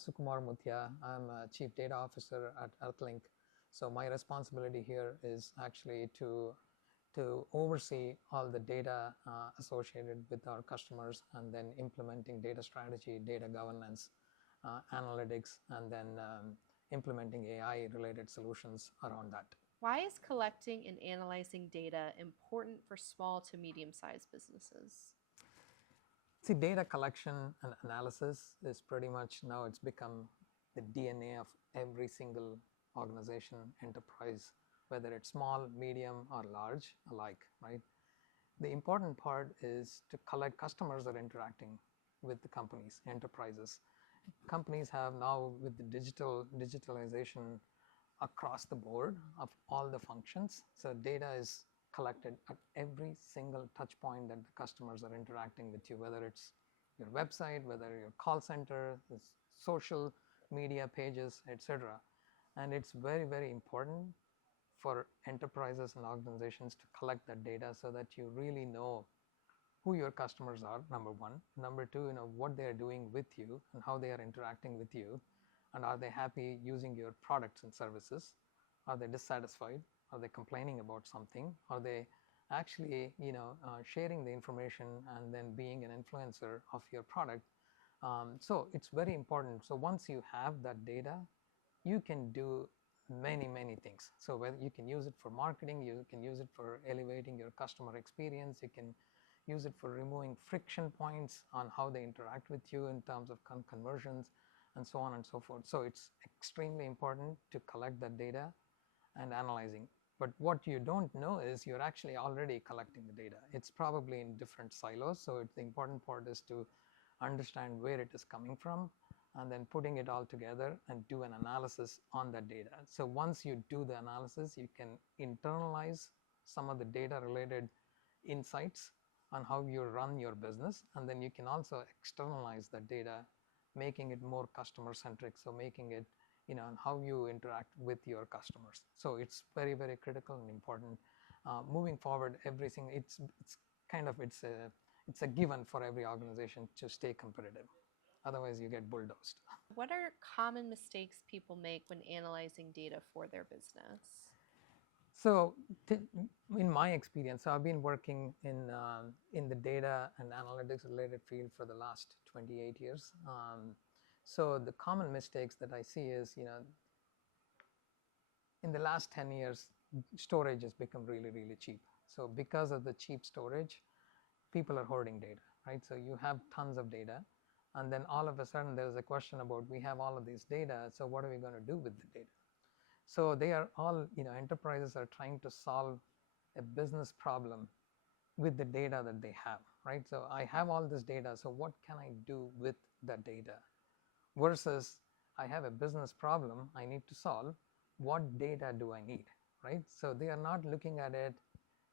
Sukumar Muthya. I'm a Chief Data Officer at EarthLink. So my responsibility here is actually to oversee all the data associated with our customers, and then implementing data strategy, data governance, analytics, and then implementing AI related solutions around that. Why is collecting and analyzing data important for small to medium-sized businesses? See, data collection and analysis is pretty much now it's become the DNA of every single organization, enterprise, whether it's small, medium, or large alike, right? The important part is to collect. Customers are interacting with the companies, enterprises. Companies have now, with the digitalization across the board of all the functions, so data is collected at every single touch point that the customers are interacting with you, whether it's your website, whether your call center, social media pages, etc. And it's very, very important for enterprises and organizations to collect that data so that you really know who your customers are, number one. Number two, what they are doing with you and how they are interacting with you, and are they happy using your products and services? Are they dissatisfied? Are they complaining about something? Are they actually sharing the information and then being an influencer of your product? So it's very important. So once you have that data, you can do many things. So whether you can use it for marketing, you can use it for elevating your customer experience, you can use it for removing friction points on how they interact with you in terms of conversions, and so on and so forth. So it's extremely important to collect that data and analyzing. But what you don't know is you're actually already collecting the data. It's probably in different silos. So the important part is to understand where it is coming from, and then putting it all together and do an analysis on that data. So once you do the analysis, you can internalize some of the data related insights on how you run your business, and then you can also externalize that data, making it more customer centric, so making it on how you interact with your customers. So it's very, very critical and important. Moving forward, everything it's a given for every organization to stay competitive. Otherwise, you get bulldozed. What are common mistakes people make when analyzing data for their business? So, in my experience, I've been working in the data and analytics related field for the last 28 years. So the common mistakes that I see is, in the last 10 years, storage has become really, really cheap. So because of the cheap storage, people are hoarding data, right? So you have tons of data, and then all of a sudden there's a question about, we have all of this data, so what are we going to do with the data? So they are all, enterprises are trying to solve a business problem with the data that they have, right? So I have all this data, so what can I do with that data? Versus, I have a business problem I need to solve, what data do I need, right? So they are not looking at it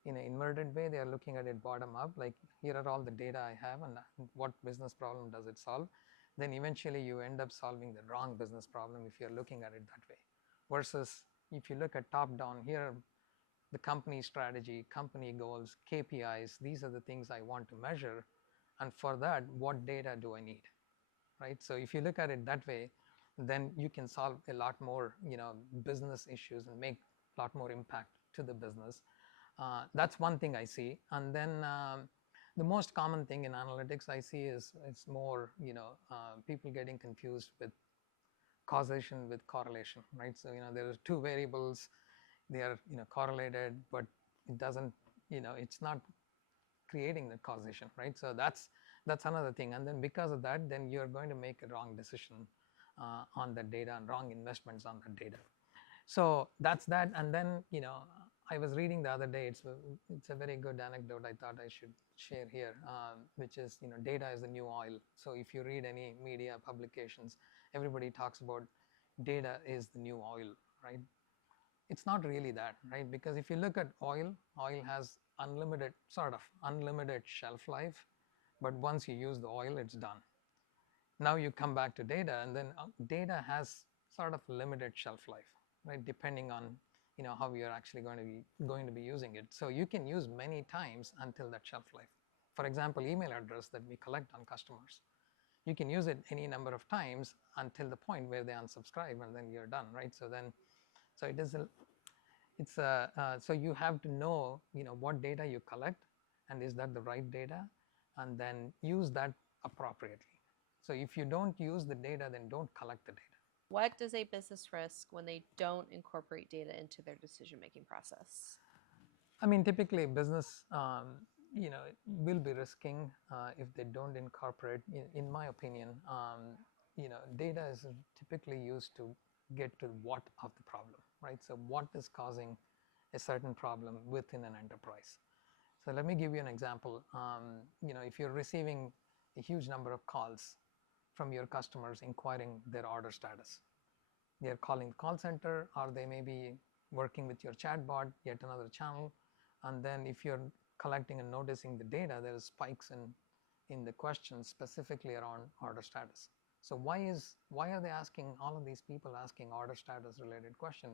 in an inverted way, they are looking at it bottom up, like here are all the data I have and what business problem does it solve. Then eventually you end up solving the wrong business problem if you're looking at it that way. Versus if you look at top down, here the company strategy, company goals, KPIs, these are the things I want to measure, and for that, what data do I need, right? So if you look at it that way, then you can solve a lot more business issues and make a lot more impact to the business. That's one thing I see. And then the most common thing in analytics I see is it's more people getting confused with causation with correlation, right? So there are two variables, they are correlated, but it doesn't, it's not creating the causation, right? So that's another thing. And then because of that, then you're going to make a wrong decision on the data and wrong investments on the data. So that's that. And then I was reading the other day, it's a very good anecdote I thought I should share here, which is data is the new oil. So if you read any media publications, everybody talks about data is the new oil, right? It's not really that, right? Because if you look at oil has unlimited shelf life, but once you use the oil, it's done. Now you come back to data, and then data has sort of limited shelf life, right? Depending on how you're actually going to be using it. So you can use many times until that shelf life. For example, email address that we collect on customers. You can use it any number of times until the point where they unsubscribe, and then you're done, right? So it is so you have to know, what data you collect, and is that the right data, and then use that appropriately. So if you don't use the data, then don't collect the data. What does a business risk when they don't incorporate data into their decision-making process? I mean, typically business, will be risking if they don't incorporate. In my opinion, data is typically used to get to what of the problem, right? So what is causing a certain problem within an enterprise? So let me give you an example. If you're receiving a huge number of calls from your customers inquiring their order status, they're calling the call center, or they may be working with your chatbot, yet another channel. And then if you're collecting and noticing the data, there is spikes in the questions specifically around order status. So why are they asking, all of these people asking order status related question?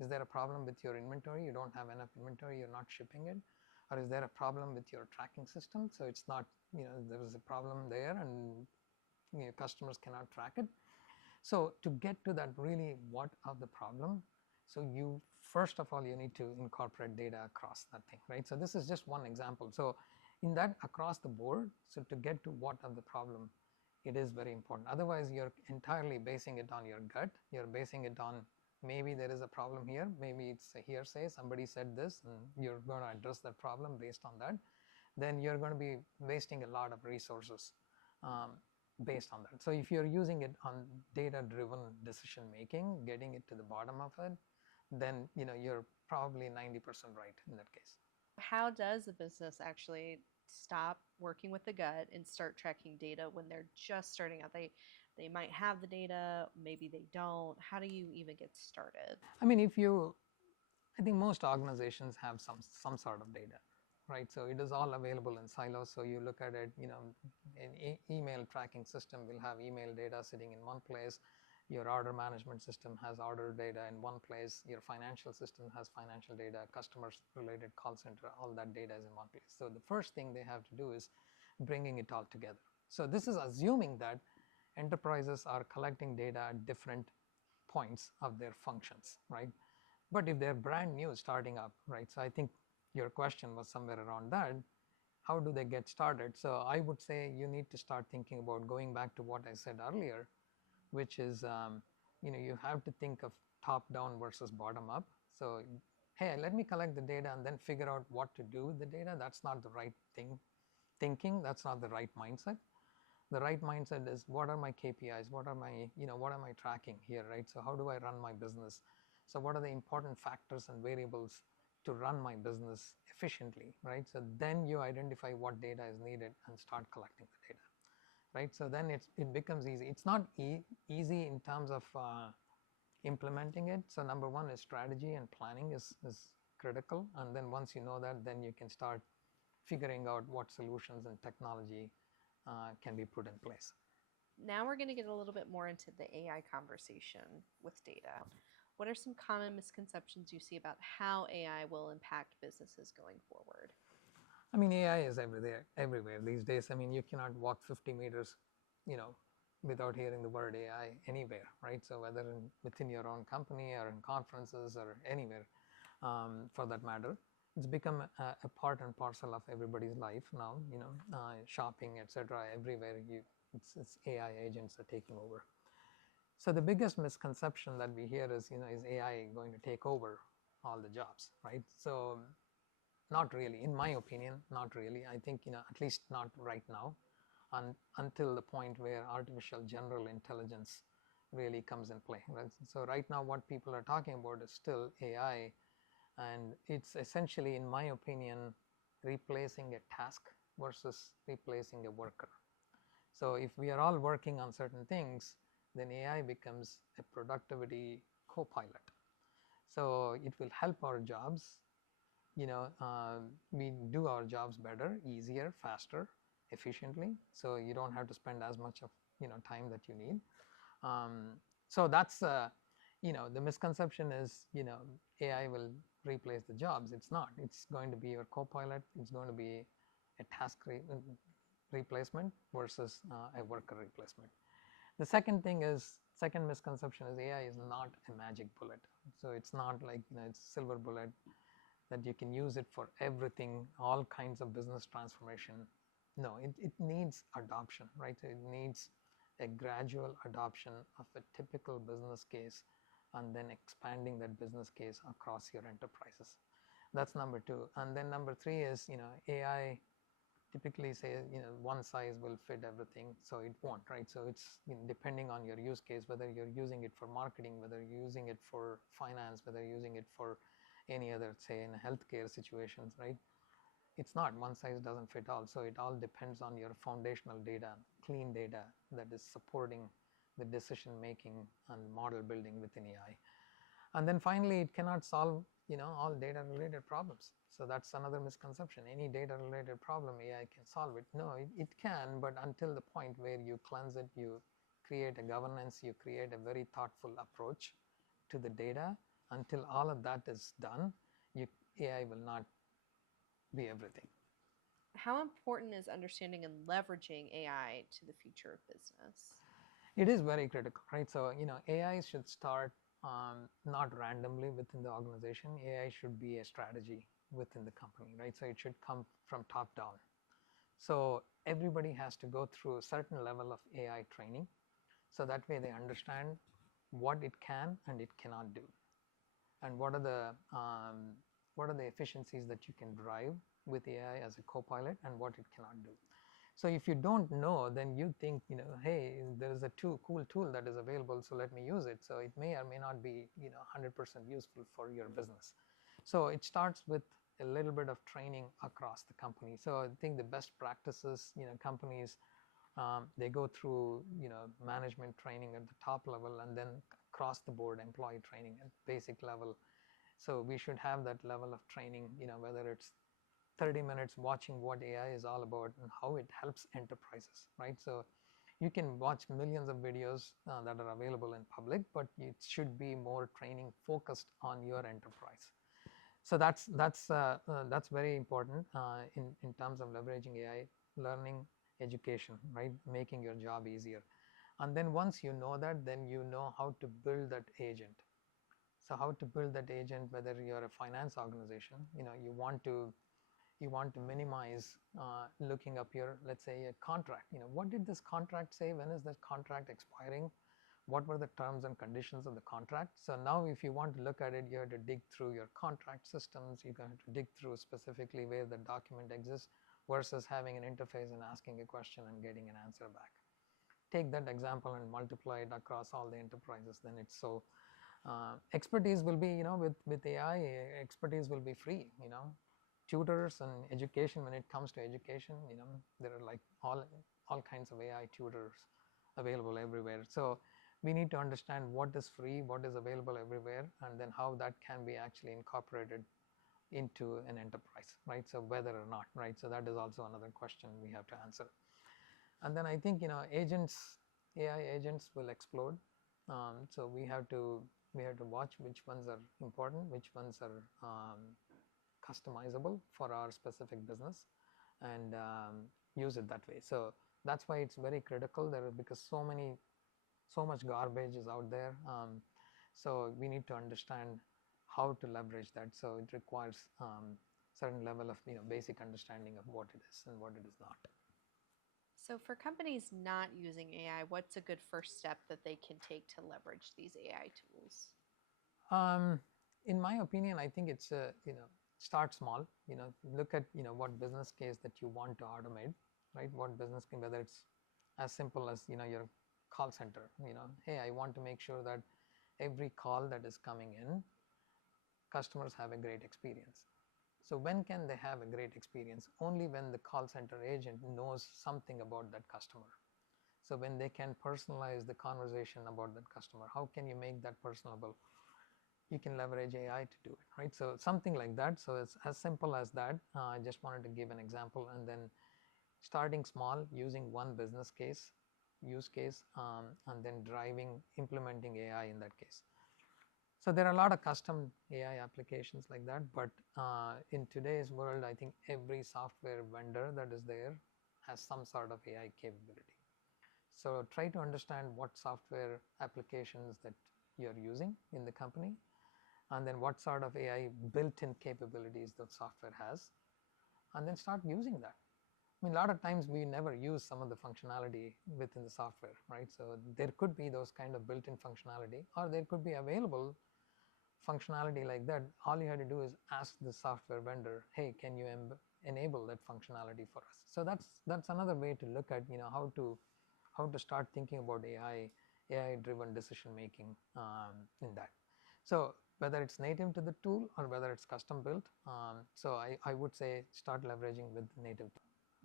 Is there a problem with your inventory? You don't have enough inventory, you're not shipping it? Or is there a problem with your tracking system? So it's not, there is a problem there, and customers cannot track it. So to get to that really what of the problem, so you first of all, you need to incorporate data across that thing, right? So this is just one example. So in that across the board, so to get to what of the problem, it is very important. Otherwise, you're entirely basing it on your gut. You're basing it on maybe there is a problem here, maybe it's a hearsay, somebody said this, and you're going to address that problem based on that. Then you're going to be wasting a lot of resources based on that. So if you're using it on data-driven decision making, getting it to the bottom of it, then you're probably 90% right in that case. How does a business actually stop working with the gut and start tracking data when they're just starting out? They might have the data, maybe they don't. How do you even get started? I mean, I think most organizations have some sort of data, right? So it is all available in silos. So you look at it, an email tracking system will have email data sitting in one place. Your order management system has order data in one place. Your financial system has financial data, customers related call center, all that data is in one place. So the first thing they have to do is bringing it all together. So this is assuming that enterprises are collecting data at different points of their functions, right? But if they're brand new starting up, right? So I think your question was somewhere around that. How do they get started? So I would say you need to start thinking about going back to what I said earlier, which is, you have to think of top down versus bottom up. So, hey, let me collect the data and then figure out what to do with the data. That's not the right thinking. That's not the right mindset. The right mindset is, what are my KPIs? What am I tracking here, right? So how do I run my business? So what are the important factors and variables to run my business efficiently, right? So then you identify what data is needed and start collecting the data, right? So then it becomes easy. It's not easy in terms of implementing it. So number one is strategy and planning is critical. And then once you know that, then you can start figuring out what solutions and technology can be put in place. Now we're going to get a little bit more into the AI conversation with data. What are some common misconceptions you see about how AI will impact businesses going forward? I mean, AI is everywhere these days. I mean, you cannot walk 50 meters, without hearing the word AI anywhere, right? So whether within your own company or in conferences or anywhere, for that matter, it's become a part and parcel of everybody's life now. Shopping, etc. Everywhere, it's AI agents are taking over. So the biggest misconception that we hear is, is AI going to take over all the jobs, right? So not really, in my opinion, not really. I think, at least not right now, until the point where artificial general intelligence really comes in play, right? So right now what people are talking about is still AI, and it's essentially, in my opinion, replacing a task versus replacing a worker. So if we are all working on certain things, then AI becomes a productivity co-pilot. So it will help our jobs. We do our jobs better, easier, faster, efficiently. So you don't have to spend as much of time that you need. So that's the misconception is AI will replace the jobs. It's not. It's going to be your co-pilot. It's going to be a task replacement versus a worker replacement. The second misconception is AI is not a magic bullet. So it's not like, it's a silver bullet that you can use it for everything, all kinds of business transformation. No, it needs adoption, right? It needs a gradual adoption of a typical business case and then expanding that business case across your enterprises. That's number two. And then number three is, AI typically say, one size will fit everything. So it won't, right? So it's, depending on your use case, whether you're using it for marketing, whether you're using it for finance, whether you're using it for any other, say in healthcare situations, right? It's not one size doesn't fit all. So it all depends on your foundational data, clean data that is supporting the decision making and model building within AI. And then finally, it cannot solve, all data related problems. So that's another misconception. Any data related problem, AI can solve it. No, it can, but until the point where you cleanse it, you create a governance, you create a very thoughtful approach to the data. Until all of that is done, AI will not be everything. How important is understanding and leveraging AI to the future of business? It is very critical, right? So, AI should start not randomly within the organization. AI should be a strategy within the company, right? So it should come from top down. So everybody has to go through a certain level of AI training. So that way they understand what it can and it cannot do, and what are the efficiencies that you can drive with AI as a co-pilot, and what it cannot do. So if you don't know, then you think, hey, there is a cool tool that is available, so let me use it. So it may or may not be, 100% useful for your business. So it starts with a little bit of training across the company. So I think the best practices, companies, they go through, management training at the top level, and then across the board employee training at basic level. So we should have that level of training, whether it's 30 minutes watching what AI is all about and how it helps enterprises, right? So you can watch millions of videos that are available in public, but it should be more training focused on your enterprise. So that's very important in terms of leveraging AI, learning, education, right? Making your job easier. And then once you know that, then you know how to build that agent. So how to build that agent, whether you're a finance organization, you want to minimize looking up your, let's say, a contract. What did this contract say? When is that contract expiring? What were the terms and conditions of the contract? So now if you want to look at it, you have to dig through your contract systems. You're going to dig through specifically where the document exists versus having an interface and asking a question and getting an answer back. Take that example and multiply it across all the enterprises. Then it's so expertise will be, with AI, expertise will be free. Tutors and education, when it comes to education, there are like all kinds of AI tutors available everywhere. So we need to understand what is free, what is available everywhere, and then how that can be actually incorporated into an enterprise, right? So whether or not, right? So that is also another question we have to answer. And then I think, AI agents will explode. So we have to watch which ones are important, which ones are customizable for our specific business, and use it that way. So that's why it's very critical there, because so much garbage is out there. So we need to understand how to leverage that. So it requires certain level of basic understanding of what it is and what it is not. So, for companies not using AI, what's a good first step that they can take to leverage these AI tools? In my opinion, I think it's start small. Look at what business case that you want to automate, right? What business can, whether it's as simple as your call center. Hey, I want to make sure that every call that is coming in, customers have a great experience. So when can they have a great experience? Only when the call center agent knows something about that customer. So when they can personalize the conversation about that customer, how can you make that personable? You can leverage AI to do it, right? So something like that. So it's as simple as that. I just wanted to give an example, and then starting small, using one business case, use case, and then implementing AI in that case. So there are a lot of custom AI applications like that, but in today's world, I think every software vendor that is there has some sort of AI capability. So try to understand what software applications that you're using in the company, and then what sort of AI built-in capabilities the software has, and then start using that. I mean, a lot of times we never use some of the functionality within the software, right? So there could be those kind of built-in functionality, or there could be available functionality like that. All you have to do is ask the software vendor, hey, can you enable that functionality for us? So that's another way to look at, how to start thinking about AI driven decision making in that. So whether it's native to the tool or whether it's custom built, so I would say start leveraging with native.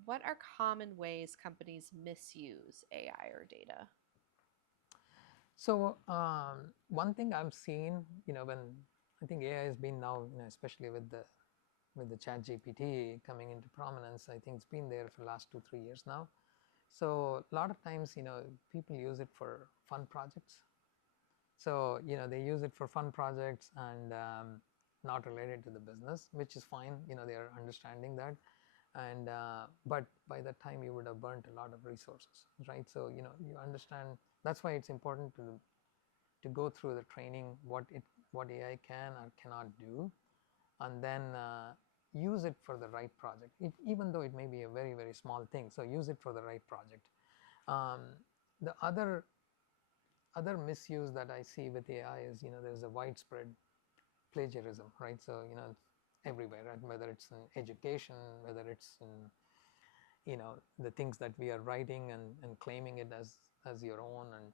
What are common ways companies misuse AI or data? So one thing I've seen, when I think AI has been now, especially with the chat GPT coming into prominence, I think it's been there for the last 2-3 years now. So a lot of times, people use it for fun projects. So, they use it for fun projects and not related to the business, which is fine. They are understanding that. And but by that time you would have burnt a lot of resources, right? So, you understand, that's why it's important to go through the training, what AI can or cannot do, and then use it for the right project, even though it may be a very, very small thing. So use it for the right project. The other misuse that I see with AI is, there's a widespread plagiarism, right? So, it's everywhere, right? Whether it's in education, whether it's in, the things that we are writing and claiming it as your own, and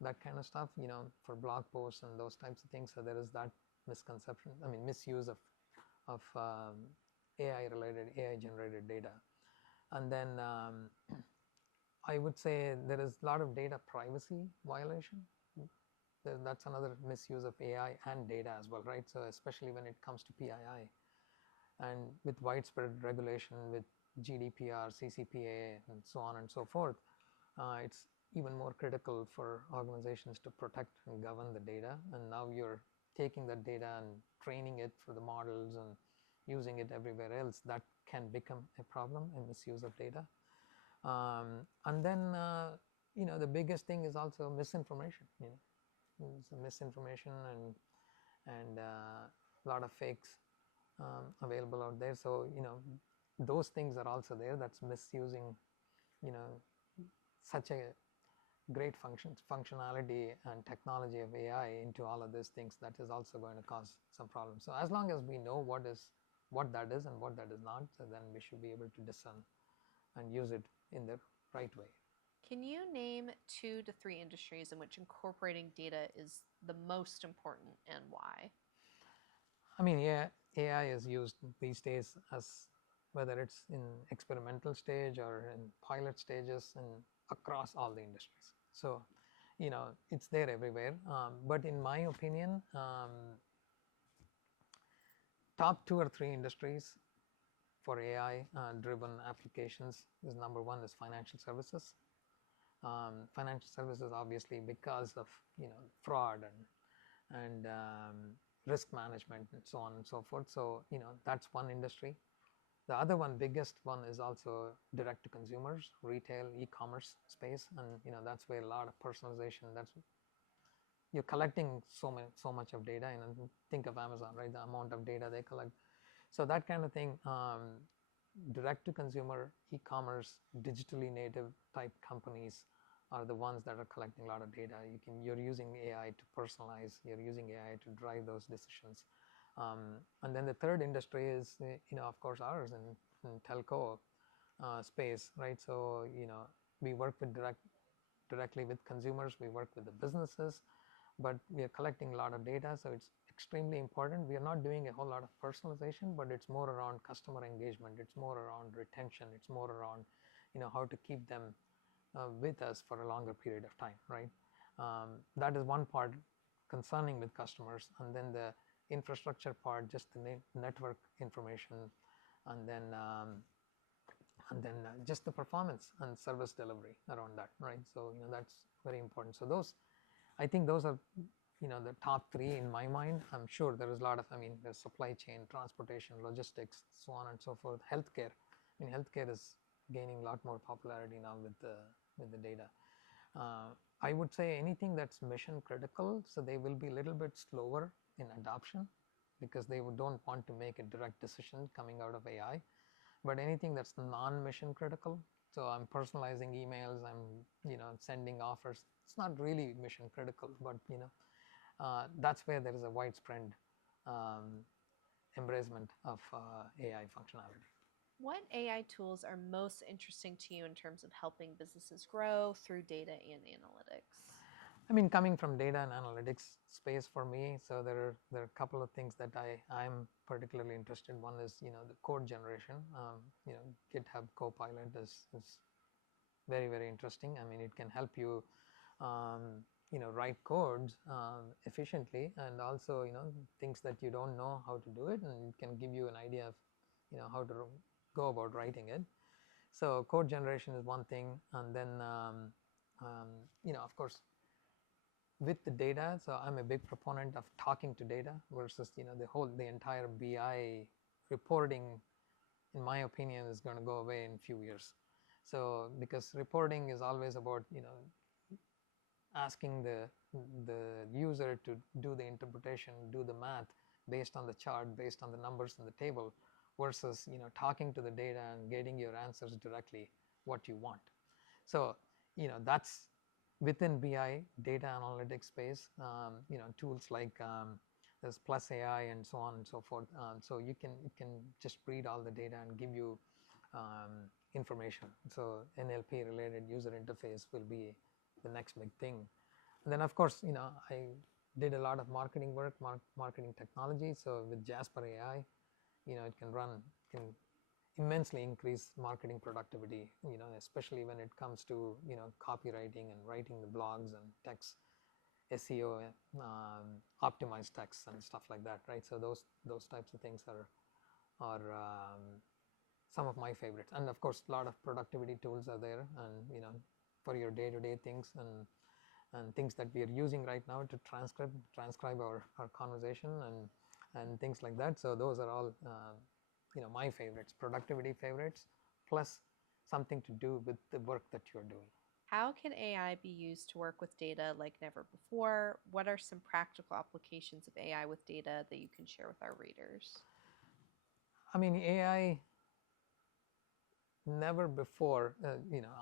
that kind of stuff, for blog posts and those types of things. So there is that misconception, misuse of AI generated data. And then I would say there is a lot of data privacy violation. That's another misuse of AI and data as well, right? So especially when it comes to PII, and with widespread regulation with GDPR, CCPA, and so on and so forth, it's even more critical for organizations to protect and govern the data. And now you're taking that data and training it for the models and using it everywhere else. That can become a problem, a misuse of data. And then the biggest thing is also misinformation. It's misinformation and a lot of fakes available out there. So those things are also there. That's misusing such a great functionality and technology of AI into all of these things. That is also going to cause some problems. So as long as we know what that is and what that is not, so then we should be able to discern and use it in the right way. Can you name 2 to 3 industries in which incorporating data is the most important, and why? AI is used these days as, whether it's in experimental stage or in pilot stages, and across all the industries. So, it's there everywhere. But in my opinion, top 2 or 3 industries for AI driven applications is, number one is financial services. Financial services, obviously, because of fraud and risk management and so on and so forth. So that's one industry. The other one, biggest one, is also direct to consumers, retail, e-commerce space, and that's where a lot of personalization. You're collecting so much of data. Think of Amazon, right? The amount of data they collect. So that kind of thing. Direct to consumer, e-commerce, digitally native type companies are the ones that are collecting a lot of data. You're using AI to personalize. You're using AI to drive those decisions. And then the third industry is, of course, ours in telco space, right? So we work directly with consumers. We work with the businesses, but we are collecting a lot of data, so it's extremely important. We are not doing a whole lot of personalization, but it's more around customer engagement. It's more around retention. It's more around how to keep them with us for a longer period of time, right? That is one part concerning with customers. And then the infrastructure part, just the network information, and then just the performance and service delivery around that, right? So that's very important. So I think those are the top 3 in my mind. I'm sure there is a lot of, there's supply chain, transportation, logistics, so on and so forth. Healthcare. Healthcare is gaining a lot more popularity now with the data. I would say anything that's mission critical, so they will be a little bit slower in adoption because they don't want to make a direct decision coming out of AI. But anything that's non-mission critical, so I'm personalizing emails, I'm sending offers. It's not really mission critical, but that's where there is a widespread um, embracement of AI functionality. What AI tools are most interesting to you in terms of helping businesses grow through data and analytics? I mean, coming from data and analytics space for me, so there are a couple of things that I'm particularly interested in. One is the code generation. GitHub Copilot is very, very interesting. I mean, it can help you write codes efficiently, and also things that you don't know how to do it, and it can give you an idea of how to go about writing it. So code generation is one thing, and then of course with the data. So I'm a big proponent of talking to data versus the entire BI reporting, in my opinion, is going to go away in a few years. So because reporting is always about asking the user to do the interpretation, do the math based on the chart, based on the numbers in the table, versus talking to the data and getting your answers directly what you want. So that's within BI data analytics space. Tools like there's Plus AI and so on and so forth. So it can just read all the data and give you information. So NLP related user interface will be the next big thing. And then of course I did a lot of marketing work, marketing technology. So with Jasper AI, it can immensely increase marketing productivity, especially when it comes to copywriting and writing the blogs and text, SEO, optimized text and stuff like that, right? So those types of things are some of my favorites. And of course a lot of productivity tools are there, and for your day-to-day things and things that we are using right now to transcribe our conversation and things like that. So those are all my favorites, productivity favorites, plus something to do with the work that you're doing. How can AI be used to work with data like never before? What are some practical applications of AI with data that you can share with our readers? I mean, AI never before,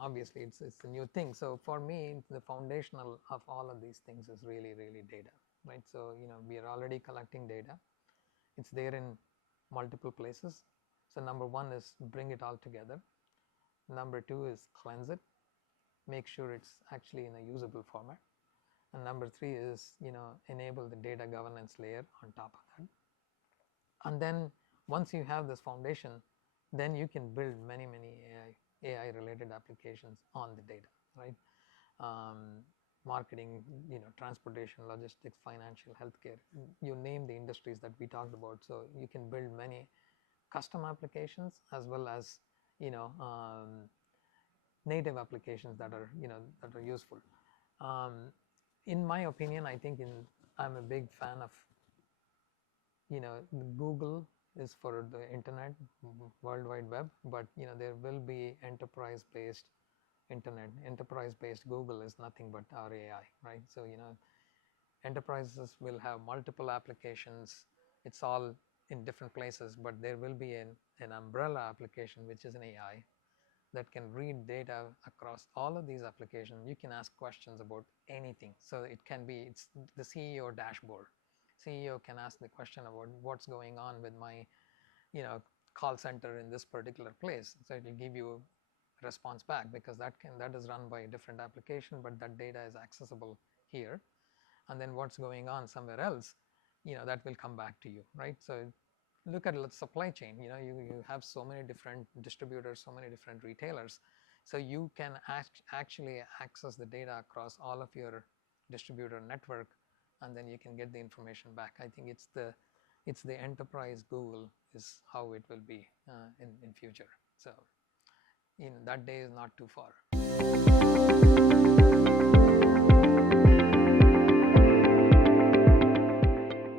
obviously it's a new thing. So for me, the foundational of all of these things is really, really data, right? So, we are already collecting data. It's there in multiple places. So number one is bring it all together. Number two is cleanse it, make sure it's actually in a usable format. And number three is, enable the data governance layer on top of that. And then once you have this foundation, then you can build many AI related applications on the data, right? Marketing, transportation, logistics, financial, healthcare, you name the industries that we talked about. So you can build many custom applications as well as native applications that are useful. In my opinion, I think I'm a big fan of Google is for the internet, World Wide Web, but there will be enterprise-based internet. Enterprise-based Google is nothing but our AI, right? So enterprises will have multiple applications. It's all in different places, but there will be an umbrella application, which is an AI that can read data across all of these applications. You can ask questions about anything. So it's the CEO dashboard. CEO can ask the question about what's going on with my call center in this particular place. So it will give you a response back, because that is run by a different application, but that data is accessible here. And then what's going on somewhere else, that will come back to you, right? So look at the supply chain. You have so many different distributors, so many different retailers. So you can actually access the data across all of your distributor network, and then you can get the information back. I think it's the enterprise Google is how it will be in future. So that day is not too far.